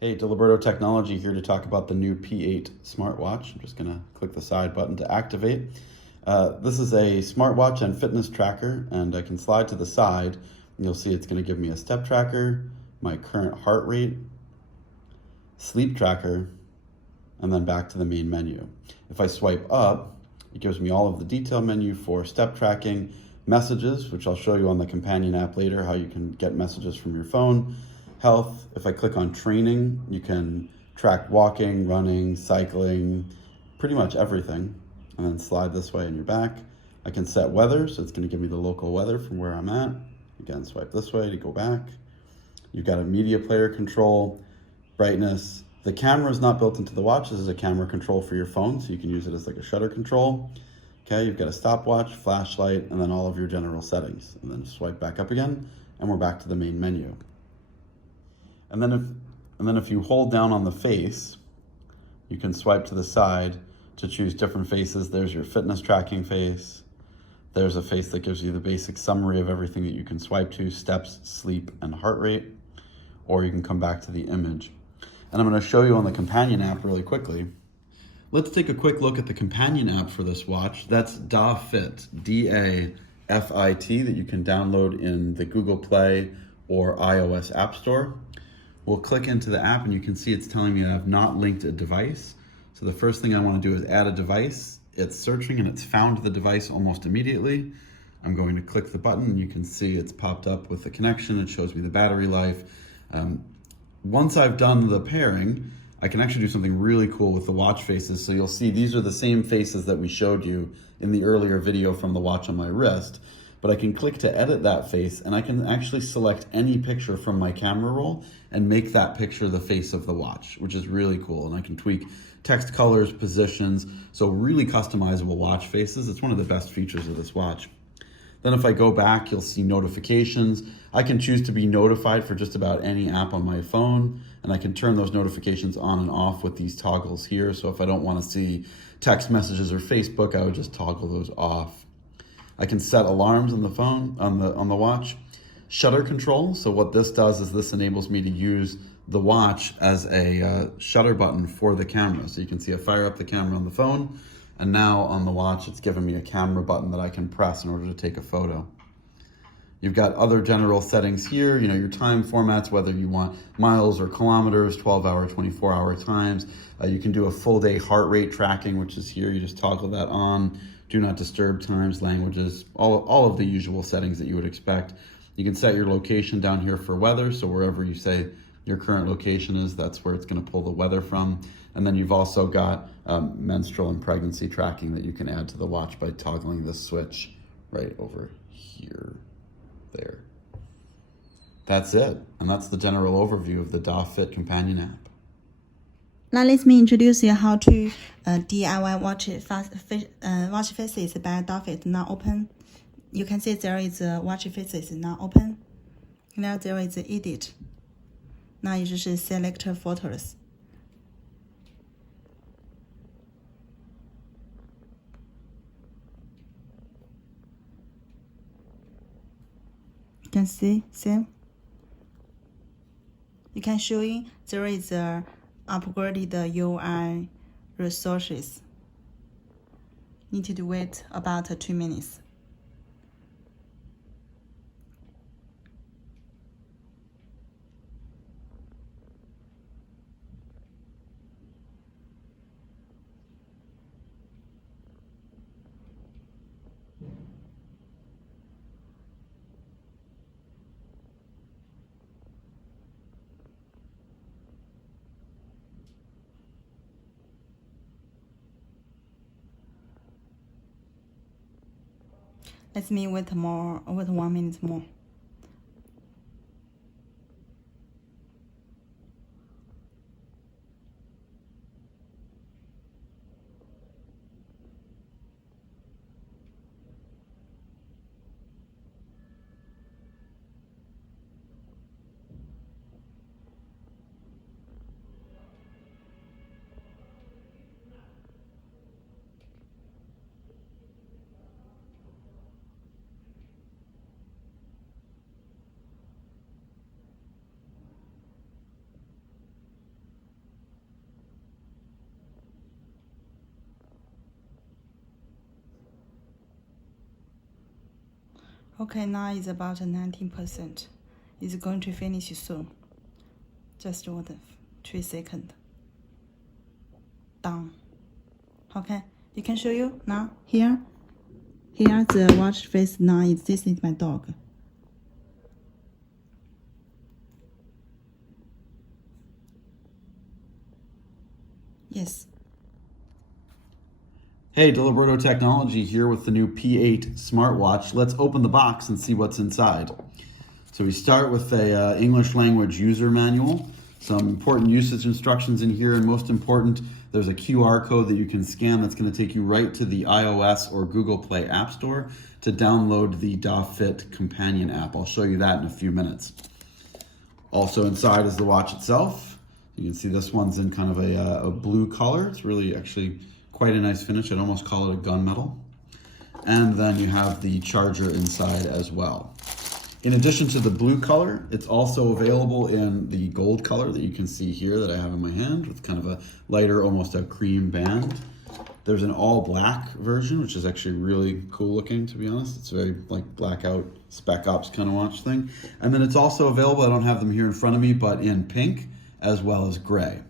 Hey, Diliberto Technology here to talk about the new P8 smartwatch. I'm just going to click the side button to activate. This is a smartwatch and fitness tracker, and I can slide to the side, and you'll see it's going to give me a step tracker, my current heart rate, sleep tracker, and then back to the main menu. If I swipe up, it gives me all of the detail menu for step tracking, messages, which I'll show you on the companion app later, how you can get messages from your phone, health. If I click on training, you can track walking, running, cycling, pretty much everything, and then slide this way and you're back. I can set weather, so it's going to give me the local weather from where I'm at. Again, swipe this way to go back. You've got a media player control, brightness. The camera is not built into the watch. This is a camera control for your phone, so you can use it as like a shutter control. Okay, you've got a stopwatch, flashlight, and then all of your general settings. And then swipe back up again, and we're back to the main menu. And then if you hold down on the face, you can swipe to the side to choose different faces. There's your fitness tracking face. There's a face that gives you the basic summary of everything that you can swipe to: steps, sleep, and heart rate. Or you can come back to the image. And I'm going to show you on the companion app really quickly. Let's take a quick look at the companion app for this watch. That's DaFit, D-A-F-I-T, that you can download in the Google Play or iOS App Store. We'll click into the app and you can see it's telling me I've not linked a device. So the first thing I want to do is add a device. It's searching and it's found the device almost immediately. I'm going to click the button and you can see it's popped up with the connection. It shows me the battery life. Once I've done the pairing, I can actually do something really cool with the watch faces. So you'll see these are the same faces that we showed you in the earlier video from the watch on my wrist. But I can click to edit that face and I can actually select any picture from my camera roll and make that picture the face of the watch, which is really cool. And I can tweak text colors, positions, so really customizable watch faces. It's one of the best features of this watch. Then if I go back, you'll see notifications. I can choose to be notified for just about any app on my phone, and I can turn those notifications on and off with these toggles here. So if I don't want to see text messages or Facebook, I would just toggle those off. I can set alarms on the phone, on the watch. Shutter control, so what this does is this enables me to use the watch as a shutter button for the camera. So you can see I fire up the camera on the phone, and now on the watch, it's given me a camera button that I can press in order to take a photo. You've got other general settings here, your time formats, whether you want miles or kilometers, 12-hour, 24-hour times. You can do a full day heart rate tracking, which is here. You just toggle that on. Do not disturb times, languages, all of the usual settings that you would expect. You can set your location down here for weather. So wherever you say your current location is, that's where it's going to pull the weather from. And then you've also got menstrual and pregnancy tracking that you can add to the watch by toggling this switch right over here, there. That's it. And that's the general overview of the DaFit companion app. Now let me introduce you how to DIY watch faces by DaFit. Now open. You can see there is a watch faces. Now open. Now there is edit. Now you just select photos. You can see same. You can show in there is a upgraded UI resources. Need to wait about 2 minutes. Let me wait 1 minute more. Okay, now it's about 19%. It's going to finish soon. Just what 3 seconds. Done. Okay, you can show you now. Here the watch face now is this is my dog. Yes. Hey, Diliberto Technology here with the new P8 smartwatch. Let's open the box and see what's inside. So we start with a English language user manual, some important usage instructions in here, and most important, there's a QR code that you can scan that's going to take you right to the iOS or Google Play App Store to download the DaFit companion app. I'll show you that in a few minutes. Also inside is the watch itself. You can see this one's in kind of a blue color. It's really actually quite a nice finish. I'd almost call it a gunmetal. And then you have the charger inside as well. In addition to the blue color, it's also available in the gold color that you can see here that I have in my hand with kind of a lighter, almost a cream band. There's an all black version, which is actually really cool looking, to be honest. It's very like blackout Spec Ops kind of watch thing. And then it's also available, I don't have them here in front of me, but in pink as well as gray.